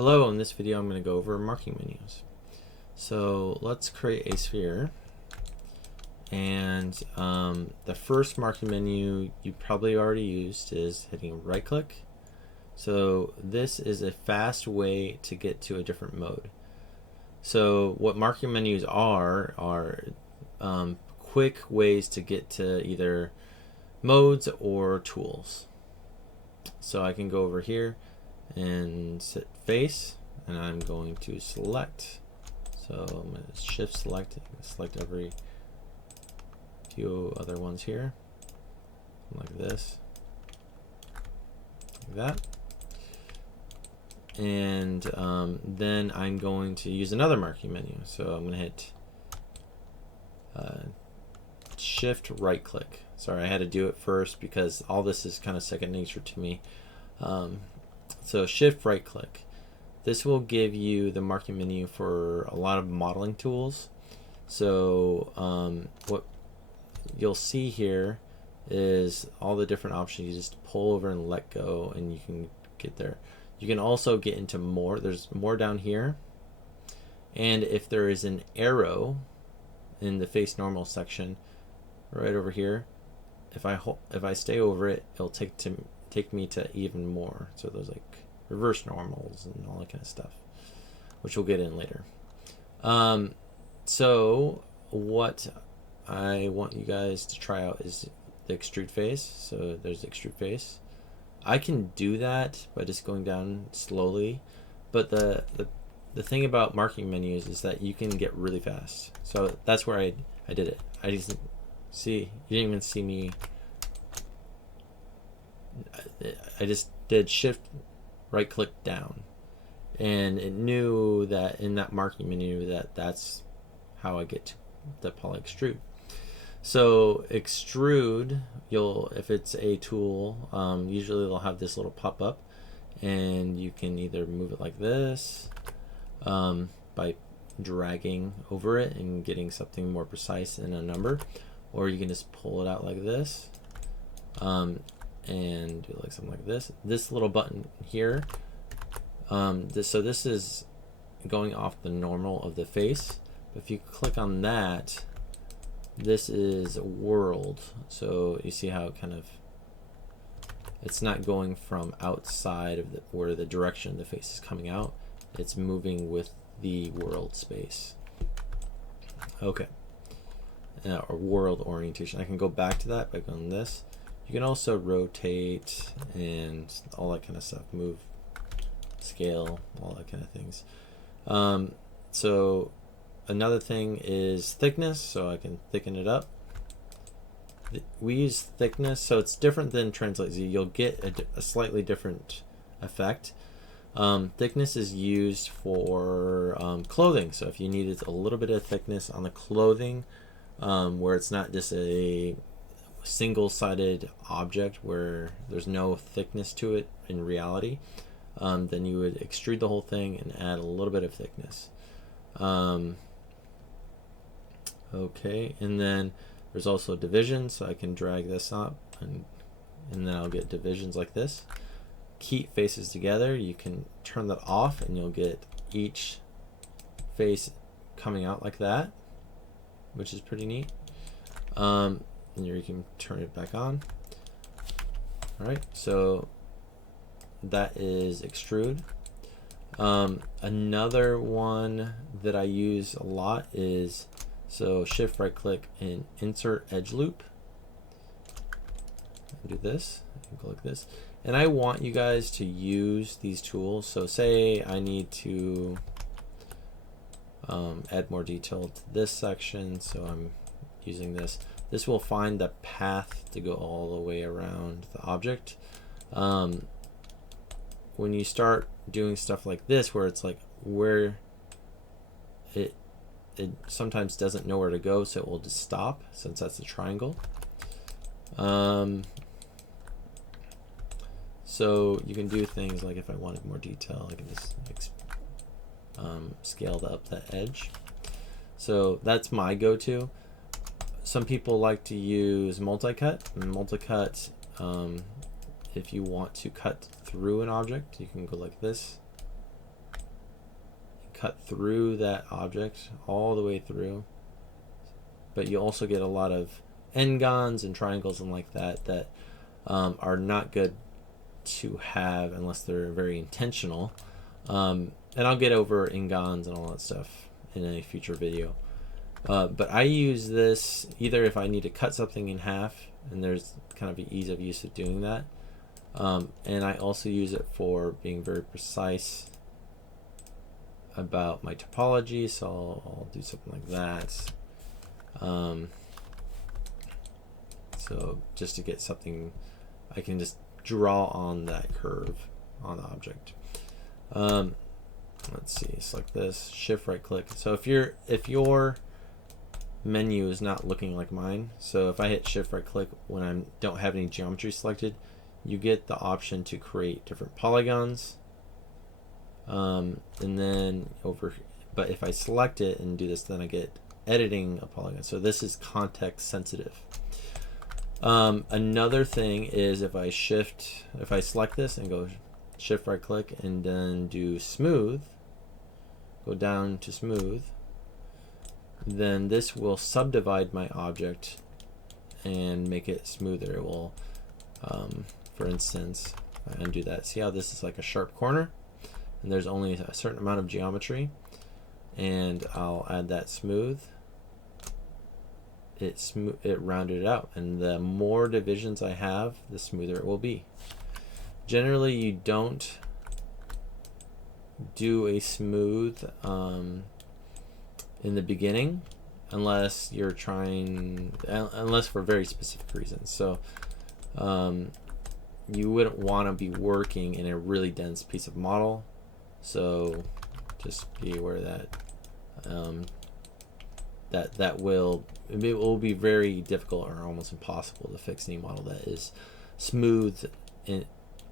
Hello, in this video I'm going to go over marking menus. So let's create a sphere, and the first marking menu you probably already used is hitting right click. So this is a fast way to get to a different mode. So what marking menus are quick ways to get to either modes or tools. So I can go over here and set face, and I'm going to select. So I'm going to shift select, select every few other ones here, like this, like that. And then I'm going to use another marking menu. So I'm going to hit shift right click. Sorry, I had to do it first because all this is kind of second nature to me. So shift right click. This will give you the marking menu for a lot of modeling tools. So what you'll see here is all the different options. You just pull over and let go and you can get there. You can also get into more. There's more down here. And if there is an arrow in the face normal section right over here, if I stay over it, it'll take me to even more. So there's like reverse normals and all that kind of stuff, which we'll get in later. So what I want you guys to try out is the extrude face. So there's the extrude face. I can do that by just going down slowly, but the thing about marking menus is that you can get really fast. So that's where I did it. I just see, you didn't even see me. I just did shift right click down, and it knew that in that marking menu that's how I get to the poly extrude. So extrude, if it's a tool, usually they'll have this little pop up, and you can either move it like this by dragging over it and getting something more precise in a number, or you can just pull it out like this and do like something like this. This little button here, so this is going off the normal of the face, but if you click on that, this is world. So you see how it kind of, it's not going from outside of where the direction of the face is coming out, it's moving with the world space. Okay, or world orientation. I can go back to that by going this. You can also rotate and all that kind of stuff, move, scale, all that kind of things. So another thing is thickness, so I can thicken it up. We use thickness, so it's different than translate Z. You'll get a slightly different effect. Thickness is used for clothing, so if you needed a little bit of thickness on the clothing, where it's not just a single-sided object where there's no thickness to it in reality, then you would extrude the whole thing and add a little bit of thickness. Okay, and then there's also division, so I can drag this up and then I'll get divisions like this. Keep faces together, you can turn that off and you'll get each face coming out like that, which is pretty neat. And you can turn it back on. Alright, so that is extrude. Another one that I use a lot is, so shift right click and insert Edgeloop. Do this, and go like this. And I want you guys to use these tools. So say I need to add more detail to this section, so I'm using this. This will find the path to go all the way around the object. When you start doing stuff like this, where it's like where it sometimes doesn't know where to go, so it will just stop, since that's a triangle. So you can do things like, if I wanted more detail, I can just scale up that edge. So that's my go-to. Some people like to use multi-cut, and multi-cut, if you want to cut through an object, you can go like this, cut through that object all the way through, but you also get a lot of n-gons and triangles and like that that are not good to have unless they're very intentional. And I'll get over n-gons and all that stuff in a future video. But I use this either if I need to cut something in half, and there's kind of an ease of use of doing that. And I also use it for being very precise about my topology, so I'll do something like that. So just to get something, I can just draw on that curve on the object. Let's see, select this, shift right click. So if your menu is not looking like mine, so if I hit shift right click when I don't have any geometry selected, you get the option to create different polygons. And then but if I select it and do this, then I get editing a polygon. So this is context sensitive. Another thing is if I select this and go shift right click and then do smooth, go down to smooth, then this will subdivide my object and make it smoother. It will, for instance, if I undo that, see how this is like a sharp corner and there's only a certain amount of geometry, and I'll add that smooth. It rounded it out, and the more divisions I have, the smoother it will be. Generally, you don't do a smooth in the beginning unless you're unless for very specific reasons. So you wouldn't want to be working in a really dense piece of model, so just be aware that it will be very difficult or almost impossible to fix any model that is smooth in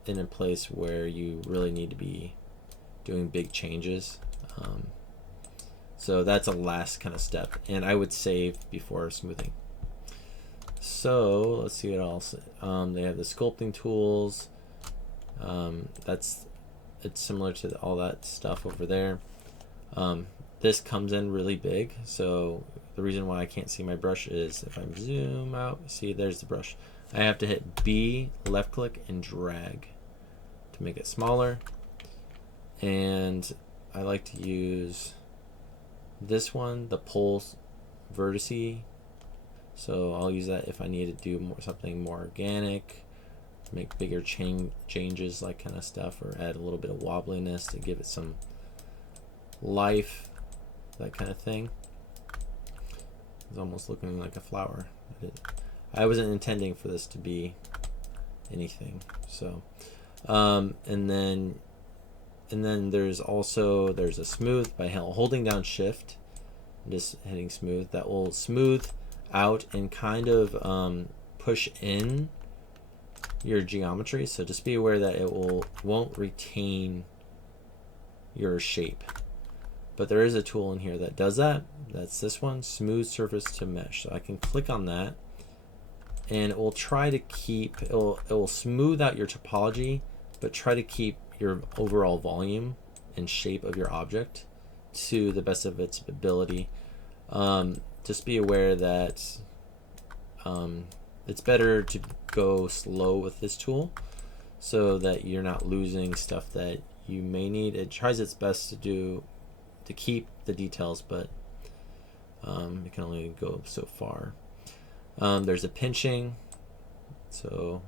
a place where you really need to be doing big changes. So that's a last kind of step, and I would save before smoothing. So let's see what else. They have the sculpting tools. It's similar to all that stuff over there. This comes in really big, so the reason why I can't see my brush is if I zoom out, see there's the brush. I have to hit B, left click, and drag to make it smaller. And I like to use this one, the pulse vertice. So I'll use that if I need to do something more organic, make bigger changes, like kind of stuff, or add a little bit of wobbliness to give it some life, that kind of thing. It's almost looking like a flower. I wasn't intending for this to be anything. So and then there's a smooth by holding down shift and just hitting smooth. That will smooth out and kind of push in your geometry, so just be aware that it won't retain your shape. But there is a tool in here that does that. That's this one, smooth surface to mesh. So I can click on that, and it will try to keep, it will smooth out your topology, but try to keep your overall volume and shape of your object to the best of its ability. Just be aware that it's better to go slow with this tool so that you're not losing stuff that you may need. It tries its best to keep the details, but it can only go so far. There's a pinching, so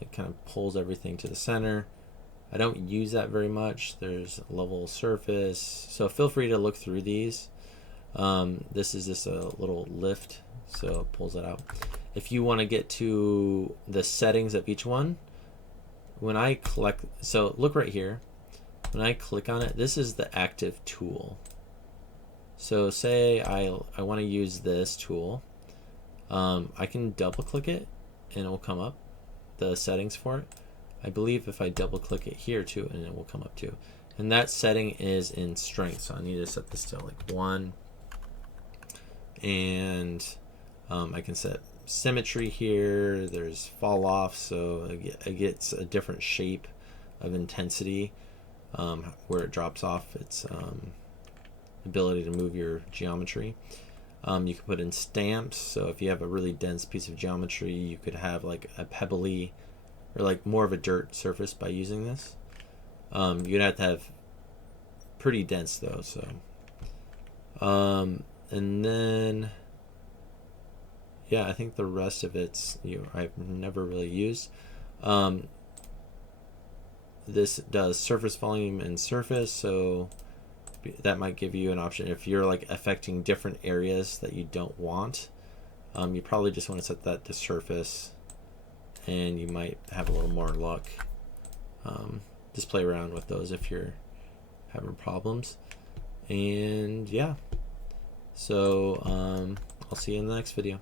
it kind of pulls everything to the center. I don't use that very much. There's a level surface, so feel free to look through these. This is just a little lift, so it pulls it out. If you want to get to the settings of each one, when I collect, so look right here, when I click on it, this is the active tool. So say I want to use this tool, I can double click it and it will come up, the settings for it. I believe if I double click it here too, and it will come up too. And that setting is in strength, so I need to set this to like 1. And I can set symmetry here. There's fall off, so it gets a different shape of intensity. where it drops off its ability to move your geometry. You can put in stamps, so if you have a really dense piece of geometry, you could have like a pebbly or like more of a dirt surface by using this. You'd have to have pretty dense though, so and then yeah, I think the rest of it's I've never really used. This does surface volume and surface, so that might give you an option if you're like affecting different areas that you don't want. You probably just want to set that to surface, and you might have a little more luck. Just play around with those if you're having problems. And yeah, so I'll see you in the next video.